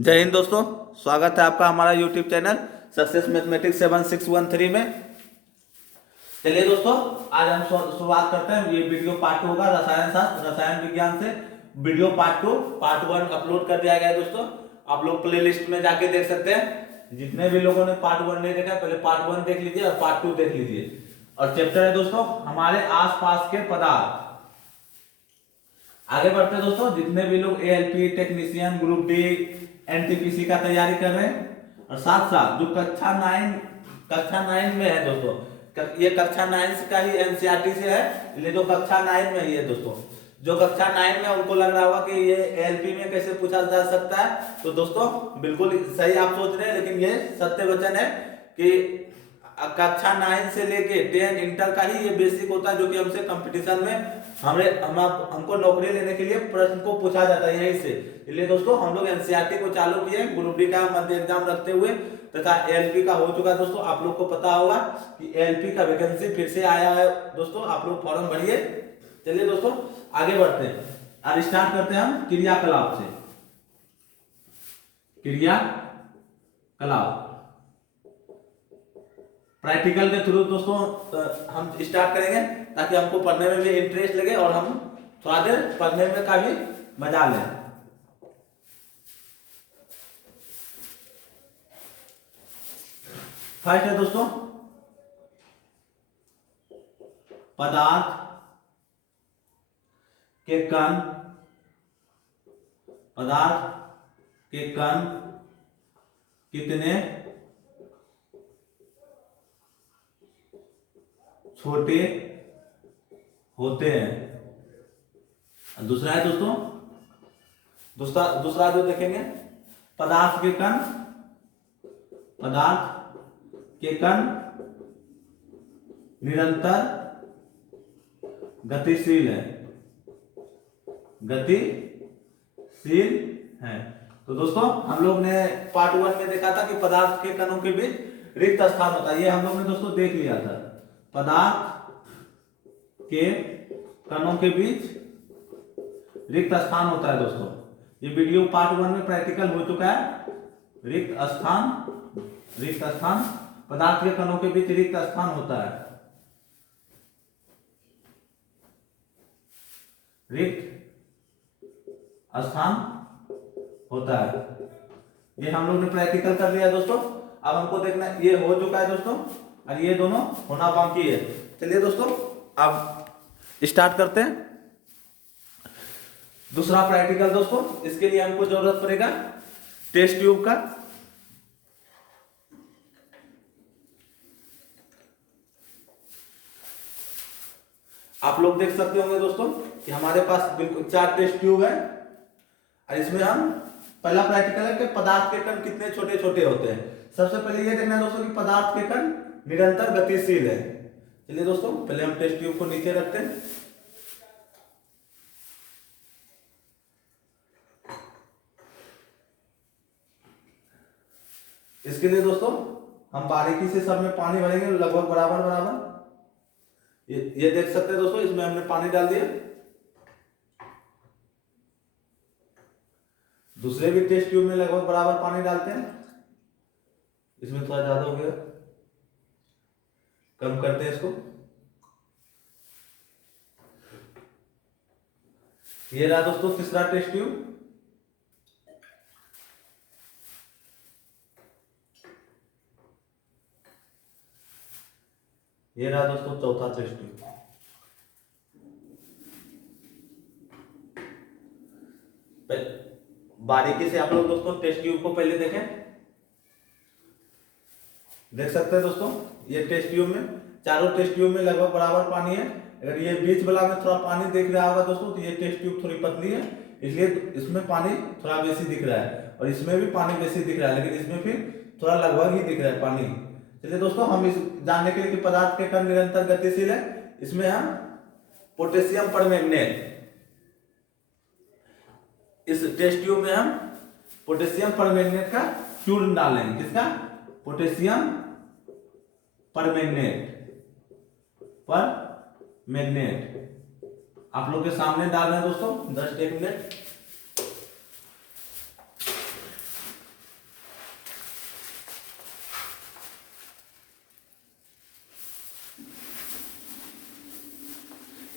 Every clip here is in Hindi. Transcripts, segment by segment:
जय हिंद दोस्तों, स्वागत है आपका हमारा यूट्यूब चैनल सक्सेस मैथमेटिक्स 7613 में। चलिए दोस्तों, आज हम शुरुआत करते हैं। ये वीडियो पार्ट 2 होगा रसायन शास्त्र रसायन विज्ञान से। वीडियो पार्ट 2 पार्ट 1 अपलोड कर दिया गया है दोस्तों। आप लोग प्ले लिस्ट में जाके देख सकते हैं। जितने भी लोगों ने पार्ट 1 नहीं देखा, पहले पार्ट 1 देख लीजिए और पार्ट 2 देख लीजिए। और चैप्टर है दोस्तों हमारे आसपास के पदार्थ। आगे बढ़ते हैं दोस्तों। जितने भी लोग ALP technician group D NTPC का तैयारी कर रहे हैं और साथ साथ जो कक्षा 9 में है दोस्तों, ये कक्षा 9 का ही एनसीईआरटी से है, इसलिए जो कक्षा 9 में ही है दोस्तों। जो कक्षा 9 में उनको लग रहा होगा कि ये एएलपी में कैसे पूछा जा सकता है, तो दोस्तों बिल्कुल सही आप सोच रहे हैं, लेकिन ये सत्य वचन है कि कक्षा 9 से लेके 10 इंटर का ही ये बेसिक होता है, जो कि हमसे कंपटीशन में हमको नौकरी लेने के लिए प्रश्न को पूछा जाता है यहीं से। इसलिए दोस्तों हम लोग एनसीईआरटी को चालू किए ग्रुप डी का मध्य एग्जाम रखते हुए, तथा एएलपी का हो चुका दोस्तों। आप लोग को पता होगा कि एएलपी का वैकेंसी फिर से आया है दोस्तों, आप लोग फॉर्म भरिए। चलिए दोस्तों आगे बढ़ते हैं और स्टार्ट करते हैं हम क्रियाकलाप से। क्रियाकलाप प्रैक्टिकल के थ्रू दोस्तों हम स्टार्ट करेंगे, ताकि हमको पढ़ने में भी इंटरेस्ट लगे और हम थोड़ा देर पढ़ने में का भी मजा लें। फर्स्ट है दोस्तों पदार्थ के कण। पदार्थ के कण कितने छोटे होते हैं। दूसरा है दोस्तों दूसरा जो देखेंगे, पदार्थ के कण निरंतर गतिशील है। तो दोस्तों हम लोग ने पार्ट 1 में देखा था कि पदार्थ के कणों के बीच रिक्त स्थान होता है। ये हम लोग ने दोस्तों देख लिया था। पदार्थ के कणों के बीच रिक्त स्थान होता है दोस्तों। ये वीडियो पार्ट 1 में प्रैक्टिकल हो चुका है। रिक्त स्थान पदार्थ के कणों के बीच रिक्त स्थान होता है। रिक्त स्थान होता है। ये हम लोग ने प्रैक्टिकल कर लिया दोस्तों। अब हमको देखना, ये हो चुका है दोस्तों और ये दोनों होना बाकी है। चलिए दोस्तों अब स्टार्ट करते हैं दूसरा प्रैक्टिकल दोस्तों। इसके लिए हमको जरूरत पड़ेगा टेस्ट ट्यूब का। आप लोग देख सकते होंगे दोस्तों कि हमारे पास बिल्कुल 4 टेस्ट ट्यूब है और इसमें हम पहला प्रैक्टिकल है कि पदार्थ के कण कितने छोटे छोटे होते हैं। सबसे पहले ये देखना है दोस्तों कि पदार्थ के कण निरंतर गतिशील है। चलिए दोस्तों पहले हम टेस्ट ट्यूब को नीचे रखते हैं। इसके लिए दोस्तों हम बारीकी से सब में पानी भरेंगे, लगभग बराबर। ये देख सकते हैं दोस्तों, इसमें हमने पानी डाल दिया। दूसरे भी टेस्ट ट्यूब में लगभग बराबर पानी डालते हैं। इसमें थोड़ा ज्यादा हो गया, कम करते हैं इसको। ये रहा दोस्तों तीसरा टेस्ट ट्यूब। ये रहा दोस्तों चौथा टेस्ट ट्यूब। बारीकी से आप लोग दोस्तों टेस्ट ट्यूब को पहले देखें। देख सकते हैं दोस्तों ये टेस्ट ट्यूब में, चारों टेस्ट ट्यूब में लगभग बराबर पानी है। अगर ये बीच वाला में थोड़ा पानी दिख रहा होगा दोस्तों, तो ये टेस्ट ट्यूब थोड़ी पतली है, इसलिए इसमें पानी थोड़ा बेसी दिख रहा है और इसमें भी पानी बेसी दिख रहा है, लेकिन इसमें फिर थोड़ा लगभग ही दिख रहा है पानी। चलिए दोस्तों हम इस जानने के लिए कि पदार्थ के कण निरंतर गतिशील है, इसमें हम पोटेशियम परमैंगनेट, इस टेस्ट ट्यूब में हम पोटेशियम परमैंगनेट का चूर्ण डालेंगे। किसका? Potassium permanganate. आप लोग के सामने डाल रहे हैं दोस्तों, 10 एक मिनट।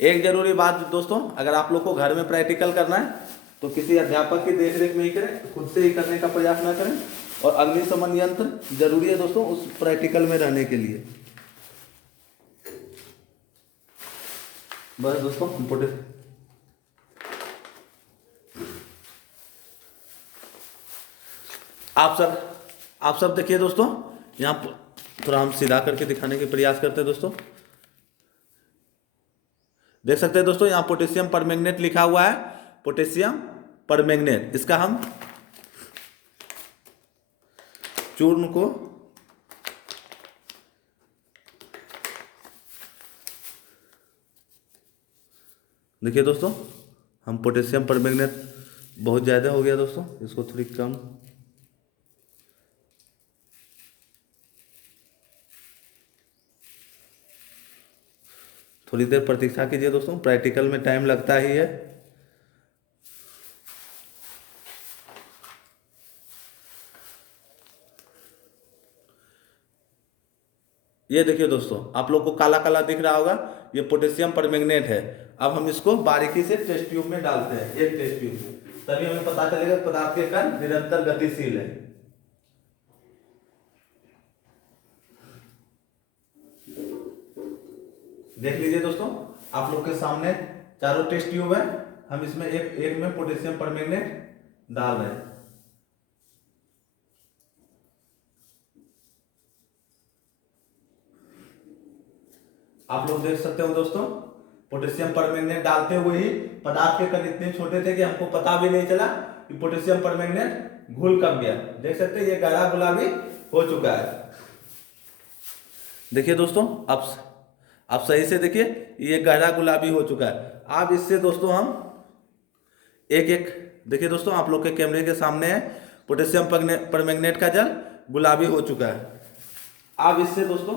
एक जरूरी बात दोस्तों, अगर आप लोग को घर में प्रैक्टिकल करना है तो किसी अध्यापक की देखरेख में ही करें, खुद से ही करने का प्रयास ना करें। और अग्निशमन यंत्र जरूरी है दोस्तों उस प्रैक्टिकल में रहने के लिए। बस दोस्तों इम्पोर्टेंट। आप सब देखिए दोस्तों, यहाँ पर थोड़ा हम सीधा करके दिखाने के प्रयास करते हैं दोस्तों। देख सकते हैं दोस्तों, यहाँ पोटेशियम परमैंगनेट लिखा हुआ है, पोटेशियम परमैंगनेट। इसका हम चूर्ण को देखिए दोस्तों, हम पोटेशियम परमैंगनेट बहुत ज़्यादा हो गया दोस्तों, इसको थोड़ी कम। थोड़ी देर प्रतीक्षा कीजिए दोस्तों, प्रैक्टिकल में टाइम लगता ही है। ये देखिए दोस्तों, आप लोग को काला काला दिख रहा होगा, ये पोटेशियम परमैंगनेट है। अब हम इसको बारीकी से टेस्ट ट्यूब में डालते हैं, एक टेस्ट ट्यूब में, तभी हमें पता चलेगा पदार्थ के कण निरंतर गतिशील है। देख लीजिए दोस्तों, आप लोग के सामने चारों टेस्ट ट्यूब है। हम इसमें एक में पोटेशियम परमैंगनेट डाल रहे हैं। आप लोग देख सकते हो दोस्तों, पोटेशियम परमैंगनेट डालते हुए ही पदार्थ के कण इतने छोटे थे कि हमको पता भी नहीं चला कि पोटेशियम परमैंगनेट घुल कब गया। देख सकते हैं ये गाढ़ा गुलाबी हो चुका है। देखिए दोस्तों, आप सही से देखिए, ये गहरा गुलाबी हो चुका है। अब इससे दोस्तों हम एक एक देखिए दोस्तों, आप लोग के कैमरे के सामने है, पोटेशियम परमैंगनेट का जल गुलाबी हो चुका है। अब इससे दोस्तों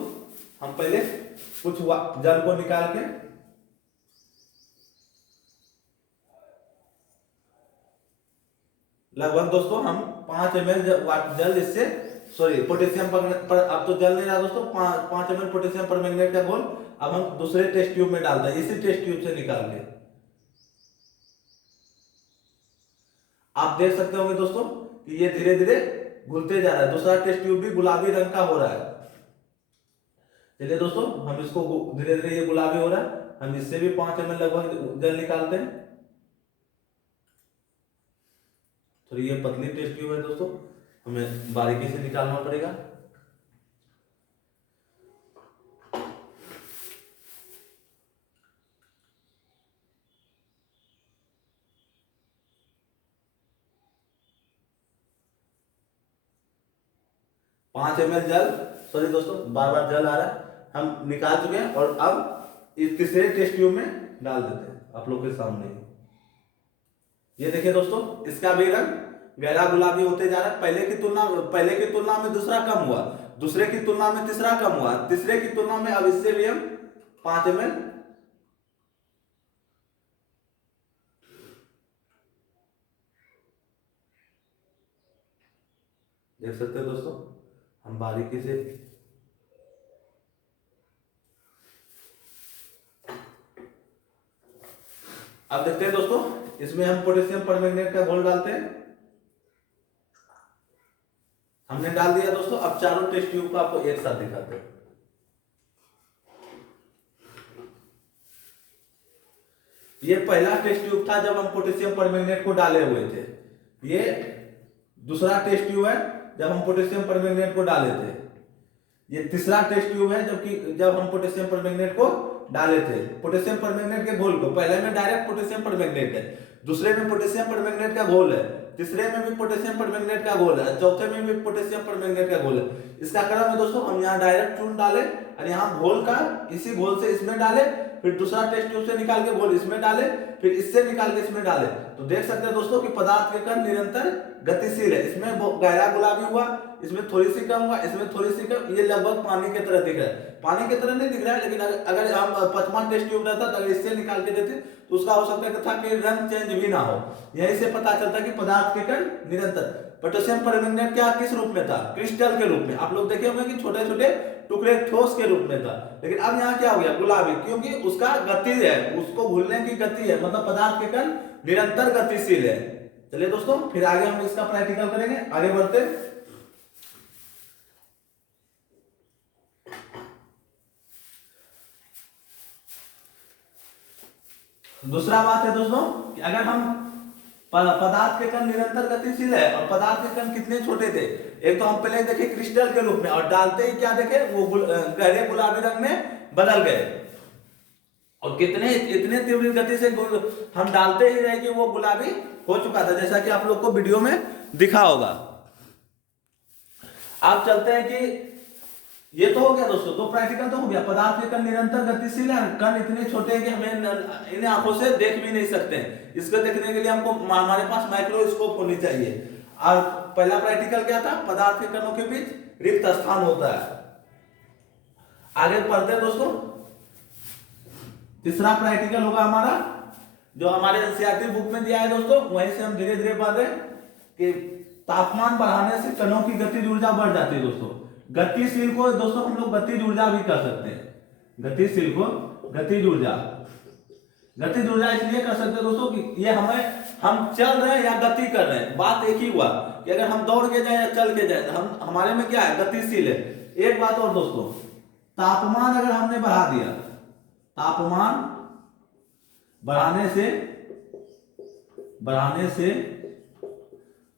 हम पहले कुछ जल को निकाल के लगभग दोस्तों हम 5 ml जल इससे पोटेशियम पर, अब तो जल नहीं रहा दोस्तों, 5 ml पोटेशियम परमैंगनेट का घोल अब हम दूसरे टेस्ट ट्यूब में डालते हैं, इसी टेस्ट ट्यूब से निकाल के। आप देख सकते होंगे दोस्तों कि ये धीरे धीरे घुलते जा रहा है, दूसरा टेस्ट ट्यूब भी गुलाबी रंग का हो रहा है। चलिए दोस्तों, हम इसको धीरे धीरे, ये गुलाबी हो रहा है, हम इससे भी 5 ml लगभग जल निकालते हैं। तो ये पतली टेस्ट ट्यूब है दोस्तों, हमें बारीकी से निकालना पड़ेगा। पांच ml जल, सॉरी दोस्तों बार बार जल आ रहा है, हम निकाल चुके हैं और अब इस तीसरे टेस्ट ट्यूब में डाल देते हैं आप लोग के सामने। ये देखिए दोस्तों, इसका भी रंग गहरा गुलाबी होते जा रहा है। पहले की तुलना में दूसरा कम हुआ, दूसरे की तुलना में तीसरा कम हुआ, तीसरे की तुलना में अब इससे भी हम 5 ml देख सकते हैं दोस्तों, हम बारीकी से अब देखते हैं दोस्तों, इसमें हम पोटेशियम परमैंगनेट का घोल डालते हैं। हमने डाल दिया दोस्तों, अब चारों टेस्ट ट्यूब को आपको एक साथ दिखाते हैं। ये पहला टेस्ट ट्यूब था जब हम पोटेशियम परमैंगनेट को डाले हुए थे, ये दूसरा टेस्ट ट्यूब है जब हम पोटेशियम परमैंगनेट को डाले थे, ये तीसरा टेस्ट ट्यूब है जब हम पोटेशियम परमैंगनेट को डाले थे। पोटेशियम परमैंगनेट के घोल को पहले में डायरेक्ट पोटेशियम परमैंगनेट है, दूसरे में पोटेशियम परमैंगनेट का घोल है, तीसरे में भी पोटेशियम परमैंगनेट का घोल है, चौथे में भी पोटेशियम परमैंगनेट का घोल है। इसका क्रम है दोस्तों, हम यहाँ डायरेक्ट चूर्ण डाले और यहाँ घोल का इसी घोल से इसमें डाले, फिर दूसरा टेस्ट ट्यूब से निकाल के घोल इसमें डाले, फिर इससे निकाल के इसमें डाले। तो देख सकते हैं दोस्तों कि पदार्थ के कण निरंतर गतिशील है। इसमें गहरा गुलाबी हुआ, इसमें थोड़ी सी कम हुआ, इसमें थोड़ी सी कम, ये लगभग पानी की तरह दिख रहा है। पानी की तरह नहीं दिख रहा है, लेकिन अगर हम 5वां टेस्ट ट्यूब रहता तो अगर इससे निकाल के देते तो उसका हो सकता था कि रंग चेंज भी ना हो। यही से पता चलता कि पदार्थ के कण निरंतर। पोटेशियम परमैंगनेट क्या किस रूप में था? क्रिस्टल के रूप में। आप लोग देखे होंगे कि छोटे छोटे टुकड़े ठोस के रूप में था, लेकिन अब यहाँ क्या हो गया? गुलाबी, क्योंकि उसका गति है, उसको घुलने की गति है, मतलब पदार्थ के कण निरंतर गतिशील है। चलिए दोस्तों, फिर आगे हम इसका प्रैक्टिकल करेंगे। आगे बढ़ते। दूसरा बात है दोस्तों कि अगर हम पदार्थ के कण निरंतर गतिशील है और पदार्थ के कण कितने छोटे थे, एक तो हम पहले देखे क्रिस्टल के रूप में, और डालते ही क्या देखे? वो गहरे गुलाबी रंग में बदल गए। और कितने इतने तीव्र गति से हम डालते ही रहे कि वो गुलाबी हो चुका था, जैसा कि आप लोग को वीडियो में दिखा होगा। आप चलते हैं कि ये तो हो गया दोस्तों, दो प्रैक्टिकल तो हो गया। पदार्थ के कण निरंतर गतिशील है, कण इतने छोटे हैं कि हमें इन्हें आंखों से देख भी नहीं सकते हैं। इसको देखने के लिए हमको हमारे पास माइक्रोस्कोप होनी चाहिए। और पहला प्रैक्टिकल क्या था? पदार्थ के कणों के बीच रिक्त स्थान होता है। आगे पढ़ते हैं दोस्तों। तीसरा प्रैक्टिकल होगा हमारा, जो हमारे एनसीईआरटी बुक में दिया है दोस्तों, वहीं से हम धीरे धीरे पढ़ रहे हैं कि तापमान बढ़ाने से कणों की गतिज ऊर्जा बढ़ जाती है दोस्तों। गतिशील को दोस्तों हम लोग गतिज ऊर्जा भी कर सकते हैं। गतिशील को गतिज ऊर्जा, गतिज ऊर्जा इसलिए कर सकते हैं दोस्तों कि ये हम चल रहे हैं या गति कर रहे हैं, बात एक ही हुआ कि अगर हम दौड़ के जाए या चल के जाए, हम हमारे में क्या है? गतिशील है। एक बात और दोस्तों, तापमान अगर हमने बढ़ा दिया, तापमान बढ़ाने से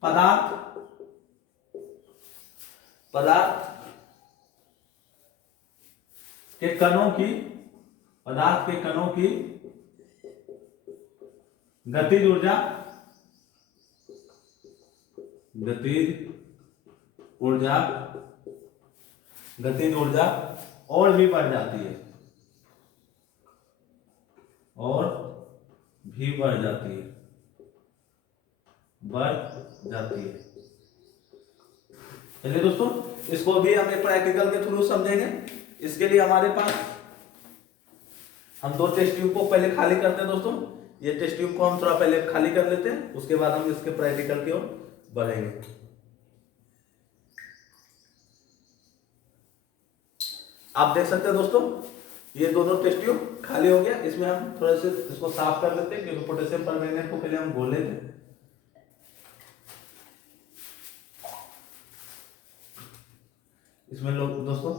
पदार्थ के कणों की गतिज ऊर्जा और भी बढ़ जाती है, चलिए दोस्तों, इसको भी हम एक प्रैक्टिकल के थ्रू समझेंगे। इसके लिए हमारे पास हम दो टेस्ट ट्यूब को पहले खाली करते हैं दोस्तों। ये टेस्ट ट्यूब को हम थोड़ा पहले खाली कर लेते हैं, उसके बाद हम इसके प्रैक्टिकल की ओर बढ़ेंगे। आप देख सकते हैं दोस्तों, ये दोनों टेस्ट ट्यूब खाली हो गया। इसमें हम थोड़े से इसको साफ कर लेते हैं, क्योंकि पोटेशियम परमैंगनेट को पहले हम घोल लेते हैं। इसमें लोग दोस्तों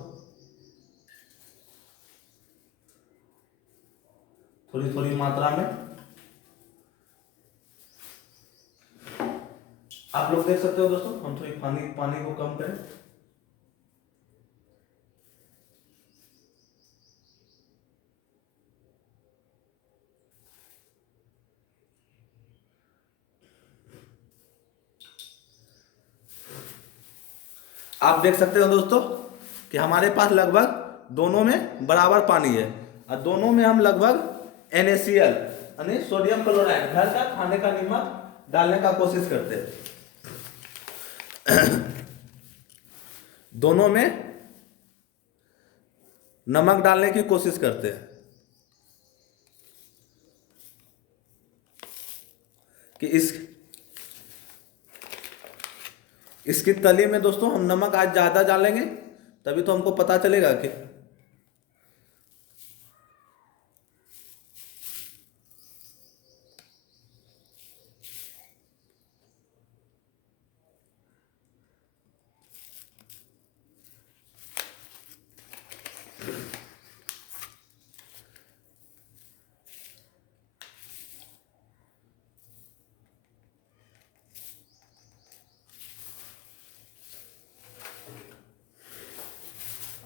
थोड़ी थोड़ी मात्रा में आप लोग देख सकते हो दोस्तों। हम थोड़ी पानी को कम करें। आप देख सकते हो दोस्तों कि हमारे पास लगभग दोनों में बराबर पानी है, और दोनों में हम लगभग NaCl यानी सोडियम क्लोराइड, घर का खाने का नमक डालने का कोशिश करते हैं। दोनों में नमक डालने की कोशिश करते हैं कि इसकी तली में दोस्तों हम नमक आज ज्यादा डालेंगे, तभी तो हमको पता चलेगा कि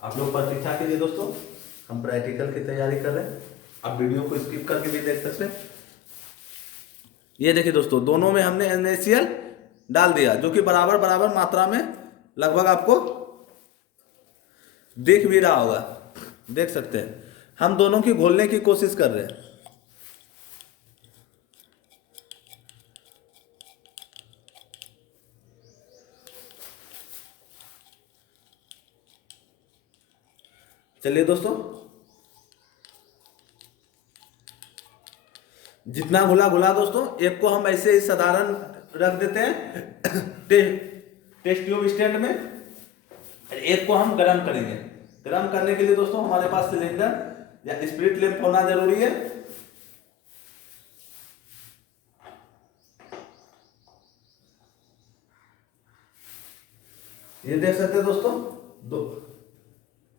आप लोग प्रतीक्षा कीजिए दोस्तों, हम प्रैक्टिकल की तैयारी कर रहे हैं। आप वीडियो को स्किप करके भी देख सकते हैं। ये देखिए दोस्तों, दोनों में हमने NaCl डाल दिया, जो कि बराबर बराबर मात्रा में लगभग आपको दिख भी रहा होगा, देख सकते हैं। हम दोनों की घोलने की कोशिश कर रहे हैं। चलिए दोस्तों, जितना घुला घुला दोस्तों, एक को हम ऐसे ही साधारण रख देते हैं टेस्ट ट्यूब स्टैंड में, एक को हम गर्म करेंगे। गर्म करने के लिए दोस्तों हमारे पास सिलेंडर या स्पिरिट लैंप होना जरूरी है। ये देख सकते हैं दोस्तों,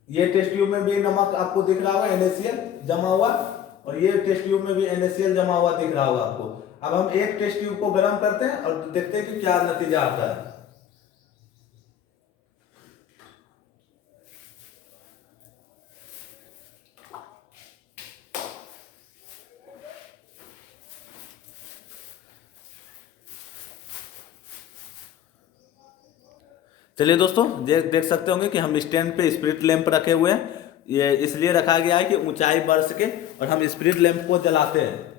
ये टेस्ट ट्यूब में भी नमक आपको दिख रहा होगा NaCl जमा हुआ, और ये टेस्ट ट्यूब में भी NaCl जमा हुआ दिख रहा होगा आपको। अब हम एक टेस्ट ट्यूब को गर्म करते हैं और देखते हैं कि क्या नतीजा आता है। चलिए दोस्तों, देख सकते होंगे कि हम स्टैंड पे स्पिरिट लैंप रखे हुए हैं। ये इसलिए रखा गया है कि ऊंचाई बढ़ सके, और हम स्पिरिट लैंप को जलाते हैं।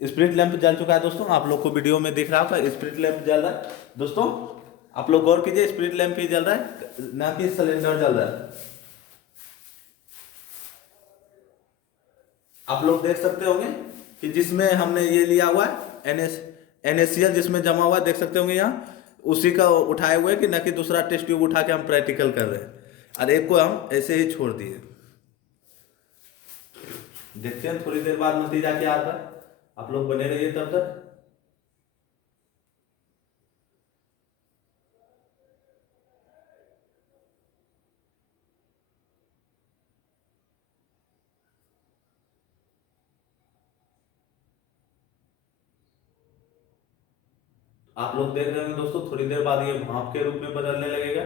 स्पिरिट लैंप जल चुका है दोस्तों, आप लोग को वीडियो में दिख रहा होगा स्पिरिट लैंप जल रहा है। दोस्तों आप लोग गौर कीजिए, स्पिरिट लैंप ही जल रहा है, ना कि सिलेंडर जल रहा है। आप लोग देख सकते होंगे कि जिसमें हमने ये लिया हुआ है NaCl जिसमें जमा हुआ है, देख सकते होंगे यहाँ, उसी का उठाए हुए कि न कि दूसरा टेस्ट ट्यूब उठा के हम प्रैक्टिकल कर रहे हैं, और एक को हम ऐसे ही छोड़ दिए। देखते हैं थोड़ी देर बाद नतीजा क्या आता है। आप लोग बने रहिए तब तक। आप लोग देख रहे होंगे दोस्तों, थोड़ी देर बाद ये भाप के रूप में बदलने लगेगा।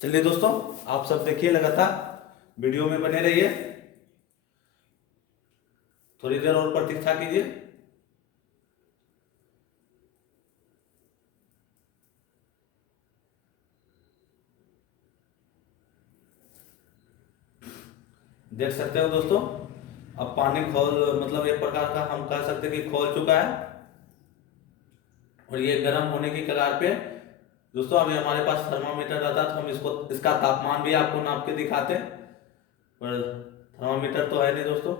चलिए दोस्तों, आप सब देखिए, लगातार वीडियो में बने रहिए, थोड़ी देर और प्रतीक्षा कीजिए। देख सकते हो दोस्तों, अब पानी खौल, मतलब एक प्रकार का हम कह सकते हैं कि खौल चुका है, और ये गर्म होने की कगार पे। दोस्तों अभी हमारे पास थर्मामीटर रहता तो हम इसका तापमान भी आपको नाप के दिखाते, पर थर्मामीटर तो है नहीं दोस्तों।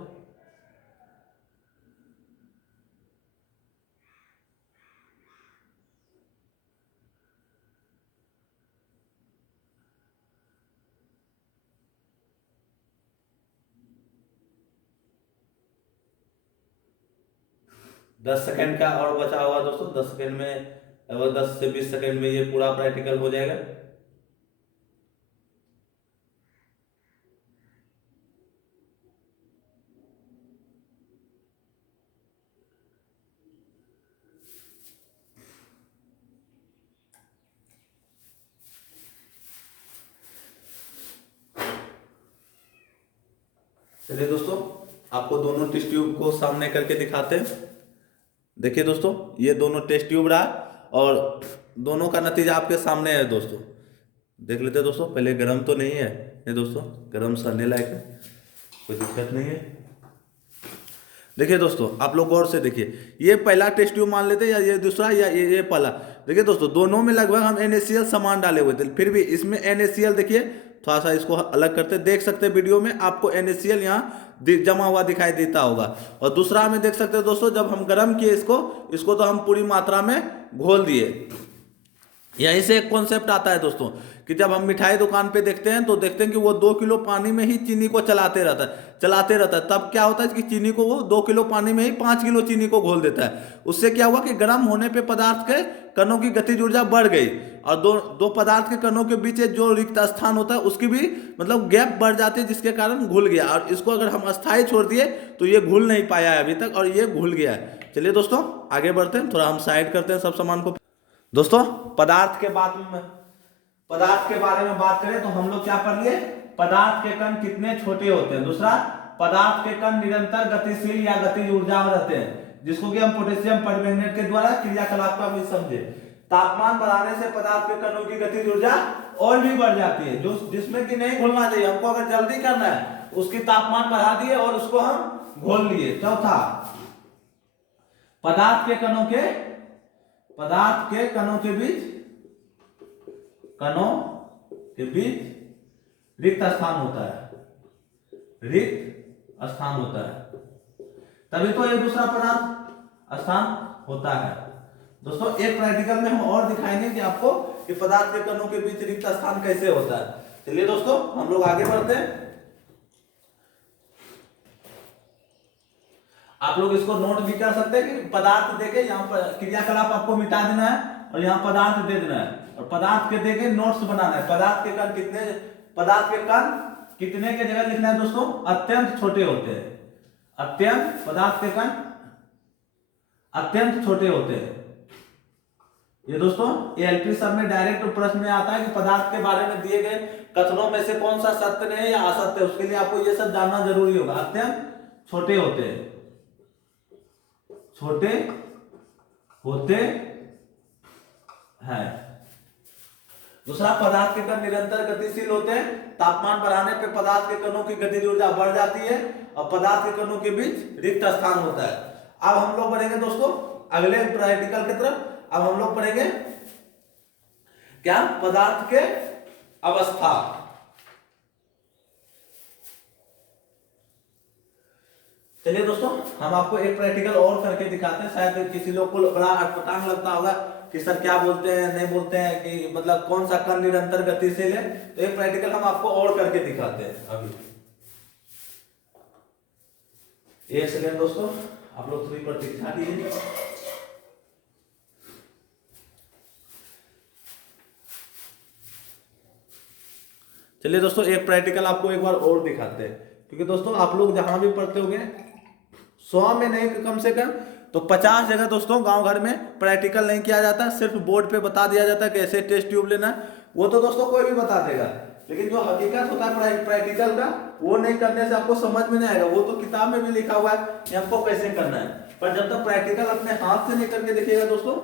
दस सेकंड का और बचा हुआ दोस्तों, 10 सेकंड में, 10 से 20 सेकंड में ये पूरा प्रैक्टिकल हो जाएगा। चलिए दोस्तों, आपको दोनों टेस्ट ट्यूब को सामने करके दिखाते हैं। देखिए दोस्तों, ये दोनों टेस्ट ट्यूब रहा, और दोनों का नतीजा आपके सामने है दोस्तों। देख लेते हैं दोस्तों, पहले गर्म तो नहीं है ये दोस्तों, गर्म सरने लायक है, कोई दिक्कत नहीं है। देखिए दोस्तों, आप लोग गौर से देखिए, ये पहला टेस्ट ट्यूब मान लेते हैं, या ये दूसरा, या ये पहला। देखिए दोस्तों, दोनों में लगभग हम NaCl सामान डाले हुए थे, फिर भी इसमें NaCl देखिए, थोड़ा सा इसको अलग करते, देख सकते हैं वीडियो में आपको NaCl यहाँ जमा हुआ दिखाई देता होगा। और दूसरा में देख सकते हैं दोस्तों, जब हम गर्म किए इसको तो हम पूरी मात्रा में घोल दिए। यहीं से एक कॉन्सेप्ट आता है दोस्तों, कि जब हम मिठाई दुकान पे देखते हैं तो देखते हैं कि वो 2 किलो पानी में ही चीनी को चलाते रहता है। तब क्या होता है कि चीनी को वो 2 किलो पानी में ही 5 किलो चीनी को घोल देता है। उससे क्या हुआ कि गर्म होने पे पदार्थ के कणों की गतिज ऊर्जा बढ़ गई, और दो पदार्थ के कणों के बीच जो रिक्त स्थान होता है उसकी भी मतलब गैप बढ़ जाती है, जिसके कारण घुल गया। और इसको अगर हम अस्थायी छोड़ दिए तो ये घुल नहीं पाया है अभी तक, और ये घुल गया है। चलिए दोस्तों आगे बढ़ते हैं, थोड़ा हम साइड करते हैं सब सामान को। दोस्तों पदार्थ के बारे में बात करें तो हम लोग क्या पढ़ लिए, पदार्थ के कण कितने छोटे होते हैं। दूसरा, पदार्थ के कण निरंतर गतिशील या गतिज ऊर्जा में रहते हैं, जिसको कि हम पोटेशियम परमैंगनेट के द्वारा क्रियाकलाप का भी समझे। तापमान बढ़ाने से पदार्थ के कणों की गतिज ऊर्जा और भी बढ़ जाती है, जो जिसमें कि नहीं घुलना चाहिए। हमको अगर जल्दी करना है, उसकी तापमान बढ़ा दिए और उसको हम घोल लिए। चौथा, पदार्थ के कणों के बीच रिक्त स्थान होता है, तभी तो ये दूसरा पदार्थ स्थान होता है। दोस्तों एक प्रैक्टिकल में हम और दिखाएंगे कि आपको कि पदार्थ के कणों के बीच रिक्त स्थान कैसे होता है। चलिए दोस्तों हम लोग आगे बढ़ते हैं। आप लोग इसको नोट भी कर सकते हैं कि पदार्थ देके यहाँ पर क्रियाकलाप आपको मिटा देना है और यहाँ पदार्थ दे देना है, और पदार्थ के देके नोट्स बनाना है। पदार्थ के कण कितने के जगह लिखना है दोस्तों, अत्यंत छोटे होते हैं, पदार्थ के कण अत्यंत छोटे होते हैं। ये दोस्तों एएलपी सब में डायरेक्ट प्रश्न में आता है कि पदार्थ के बारे में दिए गए कथनों में से कौन सा सत्य है या असत्य है, उसके लिए आपको ये सब जानना जरूरी होगा। अत्यंत छोटे होते हैं, दूसरा पदार्थ के कण निरंतर गतिशील होते हैं। तापमान बढ़ाने पे पदार्थ के कणों की गतिज ऊर्जा बढ़ जाती है और पदार्थ के कणों के बीच रिक्त स्थान होता है। अब हम लोग पढ़ेंगे दोस्तों अगले प्रैक्टिकल की तरफ। अब हम लोग पढ़ेंगे क्या, पदार्थ के अवस्था। चलिए दोस्तों हम आपको एक प्रैक्टिकल और करके दिखाते हैं। शायद किसी लोग को बड़ा अटपटांग लगता होगा कि सर क्या बोलते हैं, नहीं बोलते हैं, कि मतलब कौन सा कण निरंतर गतिशील है। तो एक प्रैक्टिकल हम आपको और करके दिखाते हैं। अभी एक सेकेंड दोस्तों, आप लोग थोड़ी प्रतीक्षा कीजिए। चलिए दोस्तों एक प्रैक्टिकल आपको एक बार और दिखाते हैं, क्योंकि दोस्तों आप लोग जहां भी पढ़ते होंगे 100 में नहीं कम से कम तो 50 जगह दोस्तों गांव घर में प्रैक्टिकल नहीं किया जाता, सिर्फ बोर्ड पे बता दिया जाता है कैसे टेस्ट ट्यूब लेना है। वो तो दोस्तों कोई भी बता देगा, लेकिन जो हकीकत होता है प्रैक्टिकल का वो नहीं करने से आपको समझ में नहीं आएगा। वो तो किताब में भी लिखा हुआ है कि हमको कैसे करना है, पर जब तक प्रैक्टिकल अपने हाथ से नहीं करके देखिएगा दोस्तों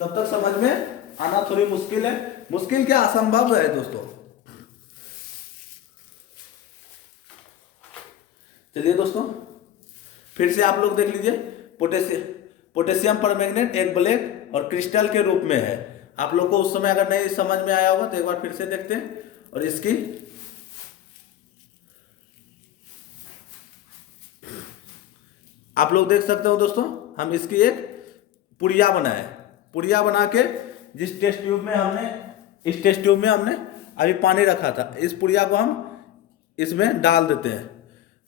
तब तक समझ में आना थोड़ी मुश्किल है। मुश्किल क्या, असंभव है दोस्तों। चलिए दोस्तों फिर से आप लोग देख लीजिए। पोटेशियम परमैंगनेट एक ब्लैक और क्रिस्टल के रूप में है। आप लोग को उस समय अगर नहीं समझ में आया होगा तो एक बार फिर से देखते हैं। और इसकी आप लोग देख सकते हो दोस्तों, हम इसकी एक पुड़िया बनाए, पुड़िया बना के इस टेस्ट ट्यूब में हमने अभी पानी रखा था, इस पुड़िया को हम इसमें डाल देते हैं।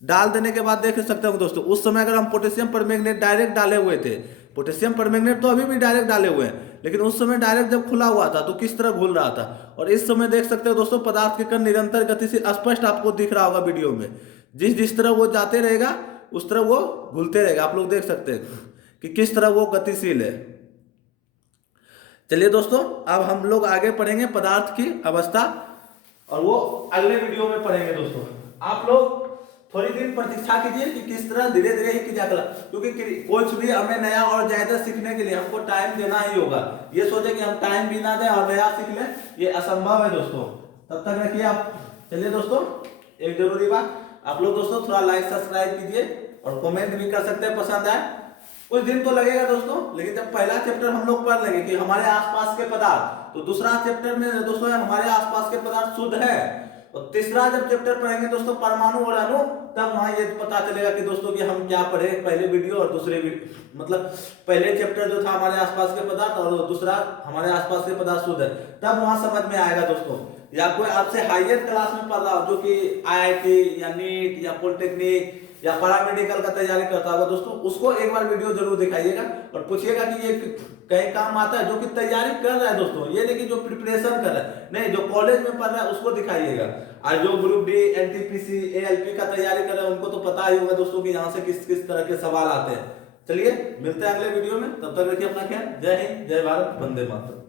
डाल देने के बाद देख सकते हो दोस्तों, उस समय अगर हम पोटेशियम परमैंगनेट डायरेक्ट डाले हुए थे, पोटेशियम परमैंगनेट तो अभी भी डायरेक्ट डाले हुए हैं, लेकिन उस समय डायरेक्ट जब खुला हुआ था तो किस तरह घुल रहा था। और इस समय देख सकते हो दोस्तों पदार्थ के कण निरंतर गति से स्पष्ट आपको दिख रहा होगा वीडियो में, जिस तरह वो जाते रहेगा उस तरह वो घुलते रहेगा। आप लोग देख सकते हैं कि किस तरह वो गतिशील है। चलिए दोस्तों अब हम लोग आगे पढ़ेंगे पदार्थ की अवस्था, और वो अगले वीडियो में पढ़ेंगे दोस्तों। आप लोग थोड़ी दिन प्रतीक्षा कीजिए कि किस तरह धीरे धीरे ही किया करा, क्योंकि कुछ भी हमें नया और ज्यादा सीखने के लिए हमको टाइम देना ही होगा। ये सोचे कि हम टाइम भी ना दें और नया सीख लें, ये असंभव है दोस्तों। तब तक रखिए आप। चलिए दोस्तों एक जरूरी बात, आप लोग दोस्तों थोड़ा लाइक सब्सक्राइब कीजिए और कमेंट भी कर सकते हैं पसंद आए। कुछ दिन तो लगेगा दोस्तों, लेकिन जब पहला चैप्टर हम लोग पढ़ लेंगे कि हमारे आसपास के पदार्थ, तो दूसरा चैप्टर में दोस्तों हमारे आसपास के पदार्थ शुद्ध है, और तीसरा जब चैप्टर पढ़ेंगे दोस्तों परमाणु और अणु, तब वहां ये पता चलेगा कि दोस्तों कि हम क्या पढ़े पहले वीडियो और दूसरे वीडियो, मतलब पहले चैप्टर जो था हमारे आसपास के पदार्थ और दूसरा हमारे आसपास के पदार्थ शुद्ध है, तब वहां समझ में आएगा दोस्तों। या कोई आपसे हाईएस्ट क्लास में पढ़ रहा हो जो कि आईआईटी या नीट या पॉलिटेक्निक या पैरामेडिकल का तैयारी करता होगा दोस्तों, उसको एक बार वीडियो जरूर दिखाइएगा और पूछिएगा कि ये कहीं काम आता है, जो कि तैयारी कर रहा है दोस्तों, ये नहीं कि जो प्रिपरेशन कर रहा है, नहीं, जो कॉलेज में पढ़ रहा है उसको दिखाइएगा। और जो ग्रुप डी, एनटीपीसी, एएलपी का तैयारी कर रहे हैं उनको तो पता ही होगा दोस्तों कि यहाँ से किस किस तरह के सवाल आते हैं। चलिए मिलते हैं अगले वीडियो में, तब तक रखिए अपना ख्याल। जय हिंद, जय भारत, वंदे मातरम।